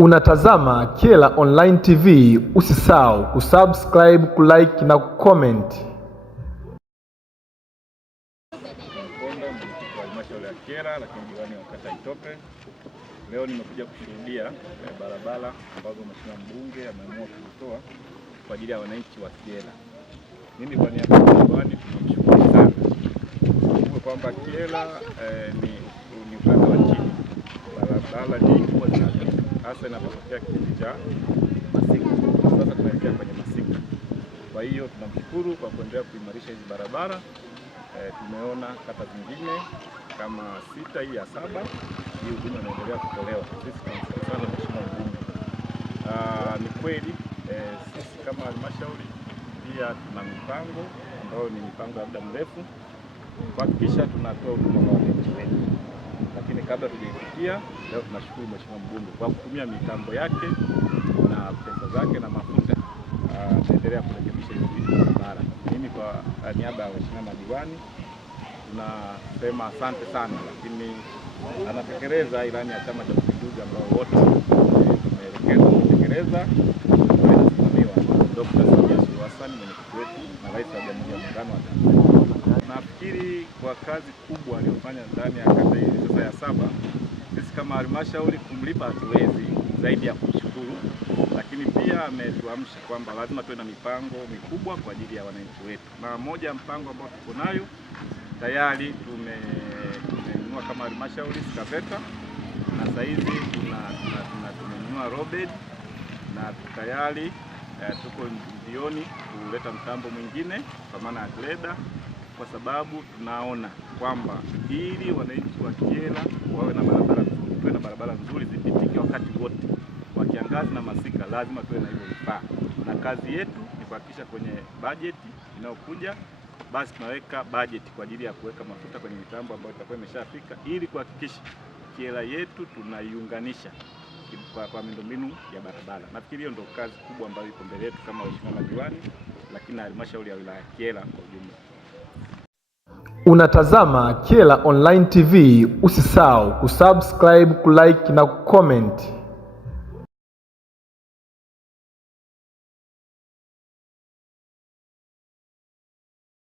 Unatazama Kyela Online TV, usisahau kusubscribe, kulike na kucomment. Halmashauri ya Kyela lakini diwani wa kata Itope. Leo nimekuja kushuhudia barabara ambazo mheshimiwa mbunge ameamua kutoa kwa ajili ya wananchi wa Kyela. Mimi kwa niaba ya diwani tunamshukuru sana. Kwa kwamba Kyela ni ukanda wa chini. Barabara nyingi kwa hasa inapotokea kipindi cha masika. Sasa tunaelekea kwenye masika. Kwa hiyo tunamshukuru kwa kuendelea kuimarisha hizi barabara. Tumeona kata zingine kama 6 hii ya 7 hii huduma inaendelea kutolewa. Sisi tunamshukuru sana mheshimiwa mbunge. Ni kweli sisi kama halmashauri pia tuna mipango ambayo ni mipango ya muda mrefu kuhakikisha tunatoa huduma kwa wananchi wetu. Lakini kabla tujafikia leo, tunashukuru mheshimiwa mbunge kwa kutumia mitambo yake na pesa zake na mafuta anaendelea kurekebisha hizi barabara. Mimi kwa niaba ya mheshimiwa madiwani tunasema asante sana, lakini anatekeleza ilani ya Chama cha Mapinduzi ambayo wote tumeelekezwa kutekeleza, inasimamiwa na Dr. Samia Suluhu Hassan, mwenyekiti wetu na Rais wa Jamhuri ya Muungano wa Tanzania. Nafikiri kwa kazi kubwa aliyofanya ndani ya kata hii sasa ya 7, sisi kama halmashauri kumlipa hatuwezi zaidi ya kumshukuru, lakini pia ametuamsha kwamba lazima tuwe na mipango mikubwa kwa ajili ya wananchi wetu. Na moja ya mpango ambao tuko nayo tayari tumenunua kama halmashauri skaveta, na sasa hivi tumenunua robed, na tayari tuko mbioni kuleta mtambo mwingine kwa maana ya greda, kwa sababu tunaona kwamba ili wananchi wa Kyela wawe na barabara nzuri, tuwe na barabara nzuri zipitike wakati wote wa kiangazi na masika, lazima tuwe na hivyo vifaa. Na kazi yetu ni kuhakikisha kwenye bajeti inayokuja basi tunaweka bajeti kwa ajili ya kuweka mafuta kwenye mitambo ambayo itakuwa imeshafika, ili kuhakikisha Kyela yetu tunaiunganisha kwa miundombinu ya barabara. Nafikiri hiyo ndio kazi kubwa ambayo iko mbele yetu kama waheshimiwa madiwani, lakini na halmashauri ya wilaya ya Kyela kwa ujumla. Unatazama Kyela Online TV, usisahau kusubscribe, kulike na kucomment.